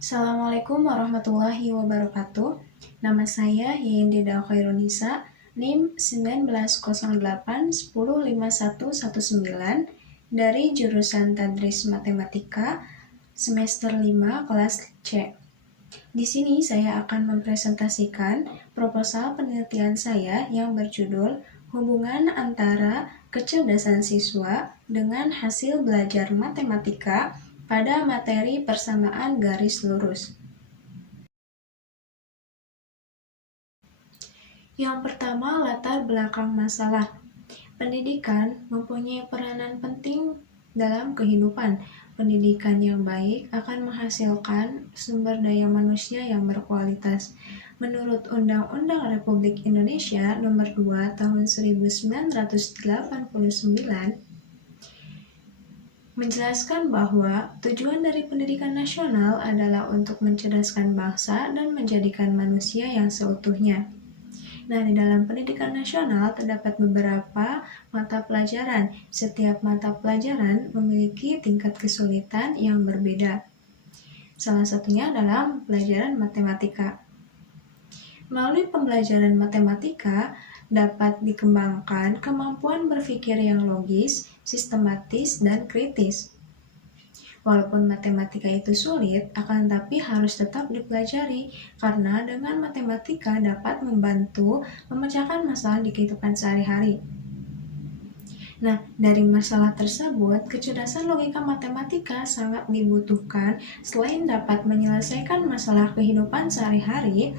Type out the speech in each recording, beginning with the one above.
Assalamualaikum warahmatullahi wabarakatuh. Nama saya Yendida Khairunisa, NIM 1908105119 dari jurusan Tadris Matematika semester 5 kelas C. Di sini saya akan mempresentasikan proposal penelitian saya yang berjudul Hubungan antara kecerdasan siswa dengan hasil belajar matematika pada materi persamaan garis lurus. Yang pertama, latar belakang masalah. Pendidikan mempunyai peranan penting dalam kehidupan. Pendidikan yang baik akan menghasilkan sumber daya manusia yang berkualitas. Menurut Undang-Undang Republik Indonesia Nomor 2 Tahun 1989 menjelaskan bahwa tujuan dari pendidikan nasional adalah untuk mencerdaskan bangsa dan menjadikan manusia yang seutuhnya. Nah, di dalam pendidikan nasional terdapat beberapa mata pelajaran. Setiap mata pelajaran memiliki tingkat kesulitan yang berbeda. Salah satunya dalam pelajaran matematika. Melalui pembelajaran matematika dapat dikembangkan kemampuan berpikir yang logis, sistematis, dan kritis. Walaupun matematika itu sulit, akan tetapi harus tetap dipelajari karena dengan matematika dapat membantu memecahkan masalah di kehidupan sehari-hari. Nah, dari masalah tersebut, kecerdasan logika matematika sangat dibutuhkan selain dapat menyelesaikan masalah kehidupan sehari-hari,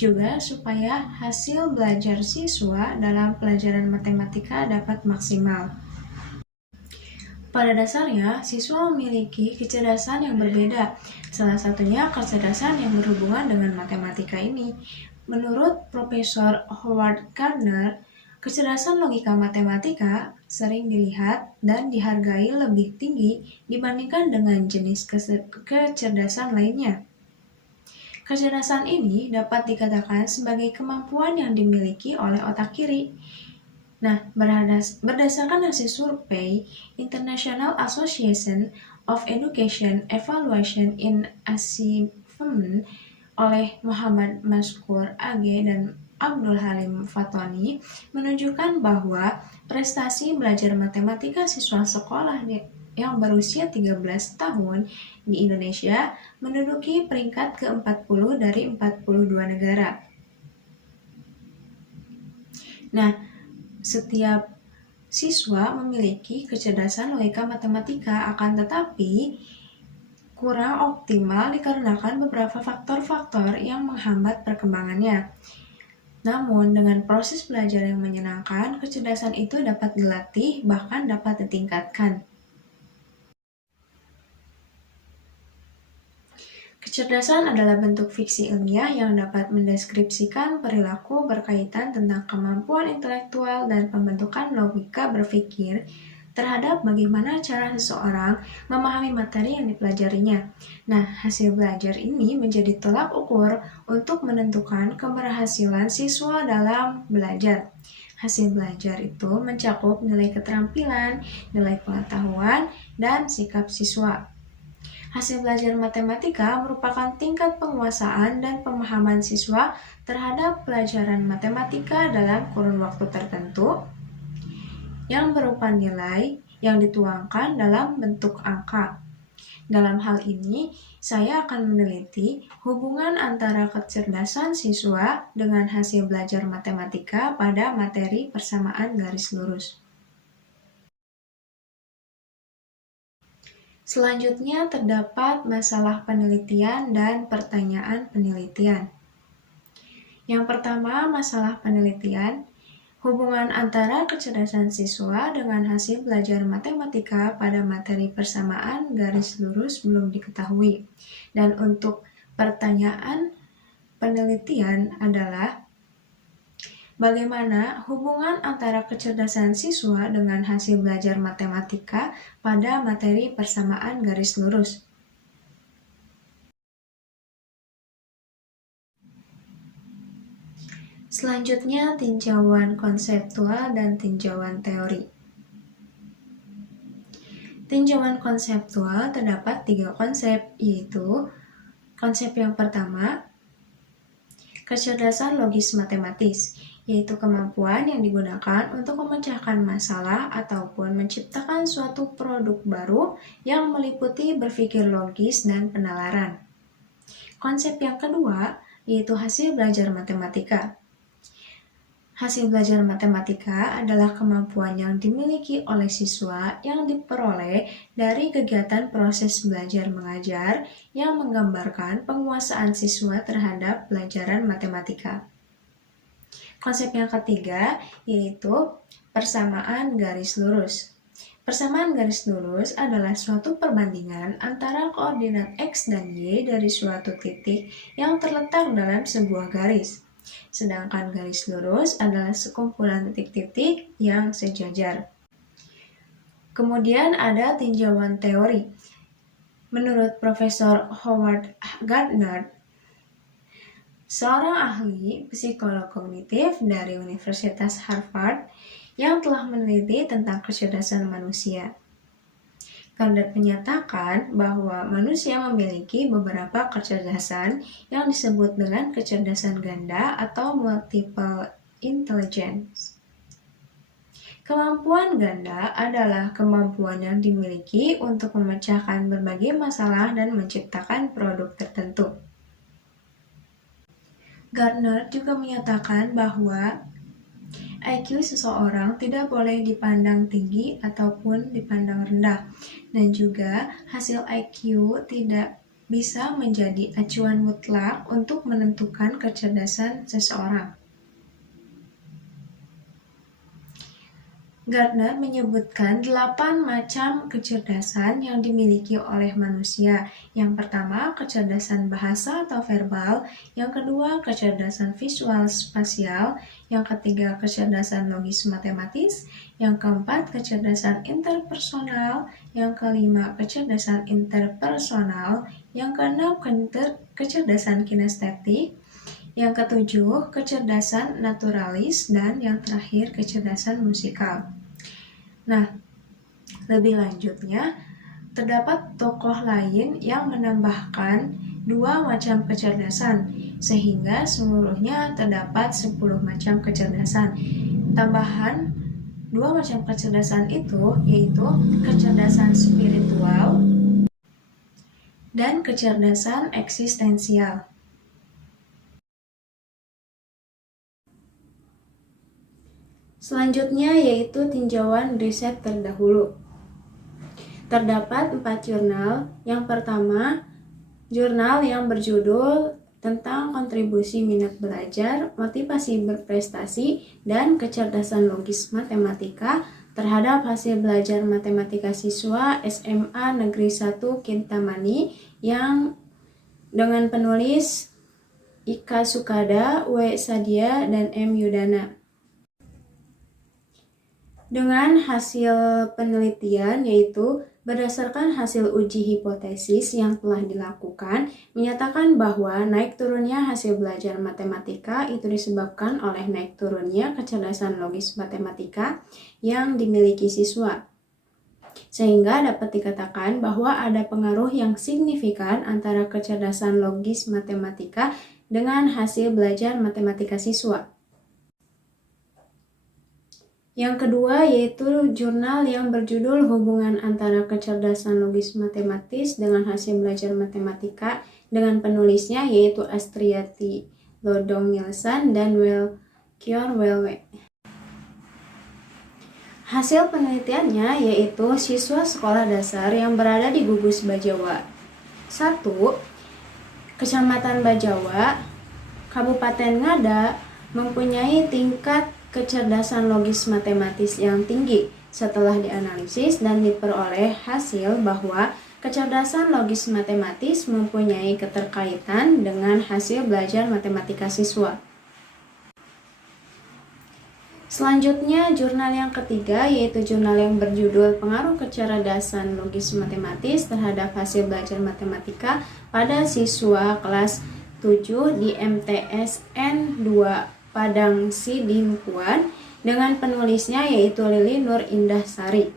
juga supaya hasil belajar siswa dalam pelajaran matematika dapat maksimal. Pada dasarnya, siswa memiliki kecerdasan yang berbeda. Salah satunya kecerdasan yang berhubungan dengan matematika ini. Menurut Profesor Howard Gardner, kecerdasan logika matematika sering dilihat dan dihargai lebih tinggi dibandingkan dengan jenis kecerdasan lainnya. Kecerdasan ini dapat dikatakan sebagai kemampuan yang dimiliki oleh otak kiri. Nah, berdasarkan hasil survei International Association of Education Evaluation in Achievement oleh Muhammad Maskur AG dan Abdul Halim Fatoni menunjukkan bahwa prestasi belajar matematika siswa sekolah yang berusia 13 tahun di Indonesia menduduki peringkat ke-40 dari 42 negara. Nah, setiap siswa memiliki kecerdasan logika matematika, akan tetapi kurang optimal dikarenakan beberapa faktor-faktor yang menghambat perkembangannya. Namun, dengan proses belajar yang menyenangkan, kecerdasan itu dapat dilatih, bahkan dapat ditingkatkan. Kecerdasan adalah bentuk fiksi ilmiah yang dapat mendeskripsikan perilaku berkaitan tentang kemampuan intelektual dan pembentukan logika berpikir terhadap bagaimana cara seseorang memahami materi yang dipelajarinya. Nah, hasil belajar ini menjadi tolak ukur untuk menentukan keberhasilan siswa dalam belajar. Hasil belajar itu mencakup nilai keterampilan, nilai pengetahuan, dan sikap siswa. Hasil belajar matematika merupakan tingkat penguasaan dan pemahaman siswa terhadap pelajaran matematika dalam kurun waktu tertentu yang berupa nilai yang dituangkan dalam bentuk angka. Dalam hal ini, saya akan meneliti hubungan antara kecerdasan siswa dengan hasil belajar matematika pada materi persamaan garis lurus. Selanjutnya terdapat masalah penelitian dan pertanyaan penelitian. Yang pertama, masalah penelitian. Hubungan antara kecerdasan siswa dengan hasil belajar matematika pada materi persamaan garis lurus belum diketahui. Dan untuk pertanyaan penelitian adalah bagaimana hubungan antara kecerdasan siswa dengan hasil belajar matematika pada materi persamaan garis lurus? Selanjutnya, tinjauan konseptual dan tinjauan teori. Tinjauan konseptual terdapat 3 konsep, yaitu Konsep yang pertama, kecerdasan logis matematis, yaitu kemampuan yang digunakan untuk memecahkan masalah ataupun menciptakan suatu produk baru yang meliputi berpikir logis dan penalaran. Konsep yang kedua, yaitu hasil belajar matematika. Hasil belajar matematika adalah kemampuan yang dimiliki oleh siswa yang diperoleh dari kegiatan proses belajar mengajar yang menggambarkan penguasaan siswa terhadap pelajaran matematika. Konsep yang ketiga yaitu persamaan garis lurus. Persamaan garis lurus adalah suatu perbandingan antara koordinat X dan Y dari suatu titik yang terletak dalam sebuah garis. Sedangkan garis lurus adalah sekumpulan titik-titik yang sejajar. Kemudian ada tinjauan teori. Menurut Profesor Howard Gardner, seorang ahli psikolog kognitif dari Universitas Harvard yang telah meneliti tentang kecerdasan manusia. Gardner menyatakan bahwa manusia memiliki beberapa kecerdasan yang disebut dengan kecerdasan ganda atau multiple intelligence. Kemampuan ganda adalah kemampuan yang dimiliki untuk memecahkan berbagai masalah dan menciptakan produk tertentu. Gardner juga menyatakan bahwa IQ seseorang tidak boleh dipandang tinggi ataupun dipandang rendah, dan juga hasil IQ tidak bisa menjadi acuan mutlak untuk menentukan kecerdasan seseorang. Gardner menyebutkan 8 macam kecerdasan yang dimiliki oleh manusia. Yang pertama, kecerdasan bahasa atau verbal. Yang kedua, kecerdasan visual spasial. Yang ketiga, kecerdasan logis matematis. Yang keempat, kecerdasan interpersonal. Yang kelima, kecerdasan interpersonal. Yang keenam, kecerdasan kinestetik. Yang ketujuh, kecerdasan naturalis, dan yang terakhir, kecerdasan musikal. Nah, lebih lanjutnya, terdapat tokoh lain yang menambahkan 2 macam kecerdasan, sehingga seluruhnya terdapat 10 macam kecerdasan. Tambahan 2 macam kecerdasan itu yaitu kecerdasan spiritual dan kecerdasan eksistensial. Selanjutnya yaitu tinjauan riset terdahulu. Terdapat 4 jurnal. Yang pertama, jurnal yang berjudul tentang kontribusi minat belajar, motivasi berprestasi, dan kecerdasan logis matematika terhadap hasil belajar matematika siswa SMA Negeri 1 Kintamani yang dengan penulis Ika Sukada, W. Sadia, dan M. Yudana. Dengan hasil penelitian yaitu berdasarkan hasil uji hipotesis yang telah dilakukan, menyatakan bahwa naik turunnya hasil belajar matematika itu disebabkan oleh naik turunnya kecerdasan logis matematika yang dimiliki siswa. Sehingga dapat dikatakan bahwa ada pengaruh yang signifikan antara kecerdasan logis matematika dengan hasil belajar matematika siswa. Yang kedua yaitu jurnal yang berjudul Hubungan Antara Kecerdasan Logis Matematis dengan Hasil Belajar Matematika dengan penulisnya yaitu Astriati Lodong-Nielsen dan Melchior Welwe. Hasil penelitiannya yaitu siswa sekolah dasar yang berada di Gugus Bajawa 1, Kecamatan Bajawa, Kabupaten Ngada mempunyai tingkat kecerdasan logis matematis yang tinggi. Setelah dianalisis dan diperoleh hasil bahwa kecerdasan logis matematis mempunyai keterkaitan dengan hasil belajar matematika siswa. Selanjutnya, jurnal yang ketiga yaitu jurnal yang berjudul Pengaruh Kecerdasan Logis Matematis terhadap hasil belajar matematika pada siswa kelas 7 di MTSN 2 Padang Sidimpuan dengan penulisnya yaitu Lili Nur Indah Sari.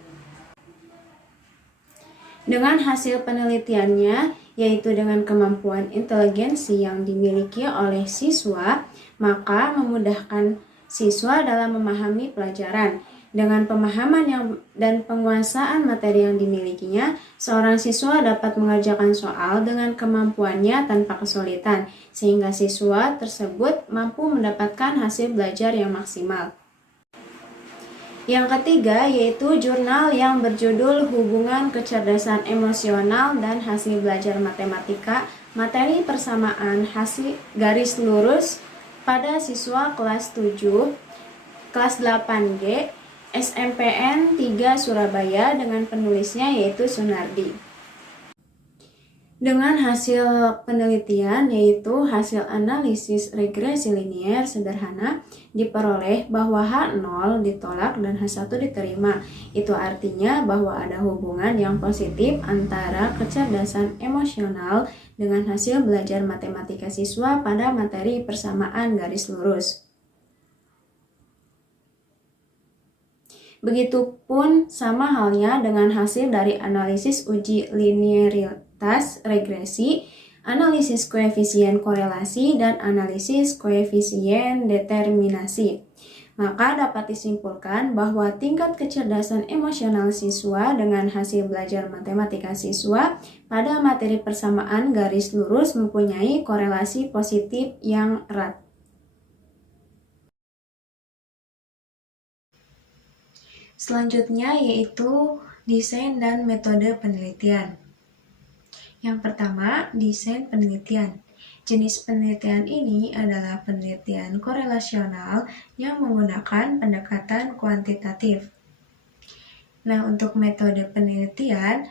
Dengan hasil penelitiannya yaitu dengan kemampuan inteligensi yang dimiliki oleh siswa, maka memudahkan siswa dalam memahami pelajaran. Dengan pemahaman dan penguasaan materi yang dimilikinya, seorang siswa dapat mengerjakan soal dengan kemampuannya tanpa kesulitan, sehingga siswa tersebut mampu mendapatkan hasil belajar yang maksimal. Yang ketiga yaitu jurnal yang berjudul Hubungan Kecerdasan Emosional dan Hasil Belajar Matematika, Materi Persamaan Hasil Garis Lurus pada siswa kelas 7, kelas 8G, SMPN 3 Surabaya dengan penulisnya yaitu Sunardi. Dengan hasil penelitian yaitu hasil analisis regresi linier sederhana diperoleh bahwa H0 ditolak dan H1 diterima. Itu artinya bahwa ada hubungan yang positif antara kecerdasan emosional dengan hasil belajar matematika siswa pada materi persamaan garis lurus. Begitupun sama halnya dengan hasil dari analisis uji linearitas regresi, analisis koefisien korelasi, dan analisis koefisien determinasi. Maka dapat disimpulkan bahwa tingkat kecerdasan emosional siswa dengan hasil belajar matematika siswa pada materi persamaan garis lurus mempunyai korelasi positif yang erat. Selanjutnya yaitu desain dan metode penelitian. Yang pertama, desain penelitian. Jenis penelitian ini adalah penelitian korelasional yang menggunakan pendekatan kuantitatif. Nah, untuk metode penelitian,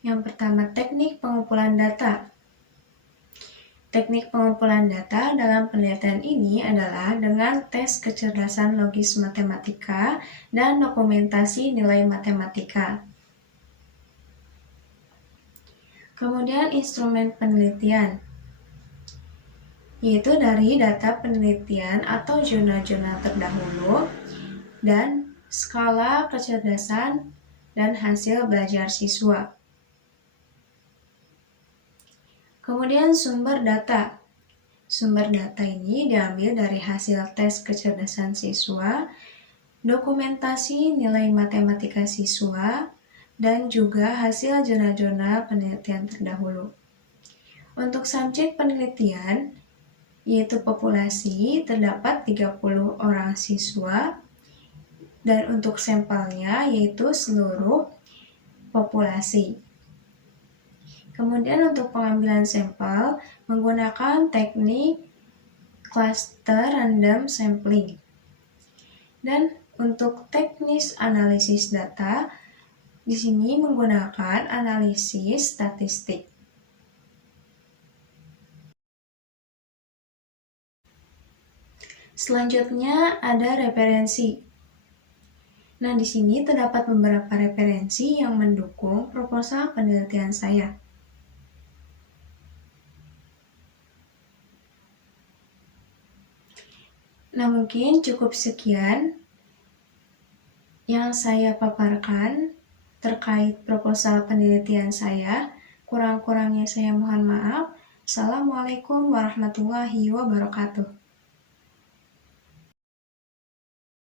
yang pertama teknik pengumpulan data. Teknik pengumpulan data dalam penelitian ini adalah dengan tes kecerdasan logis matematika dan dokumentasi nilai matematika. Kemudian instrumen penelitian, yaitu dari data penelitian atau jurnal-jurnal terdahulu dan skala kecerdasan dan hasil belajar siswa. Kemudian sumber data. Sumber data ini diambil dari hasil tes kecerdasan siswa, dokumentasi nilai matematika siswa, dan juga hasil jurnal-jurnal penelitian terdahulu. Untuk subjek penelitian, yaitu populasi, terdapat 30 orang siswa, dan untuk sampelnya yaitu seluruh populasi. Kemudian untuk pengambilan sampel menggunakan teknik cluster random sampling. Dan untuk teknis analisis data, di sini menggunakan analisis statistik. Selanjutnya ada referensi. Nah, di sini terdapat beberapa referensi yang mendukung proposal penelitian saya. Nah, mungkin cukup sekian yang saya paparkan terkait proposal penelitian saya. Kurang-kurangnya saya mohon maaf. Assalamualaikum warahmatullahi wabarakatuh.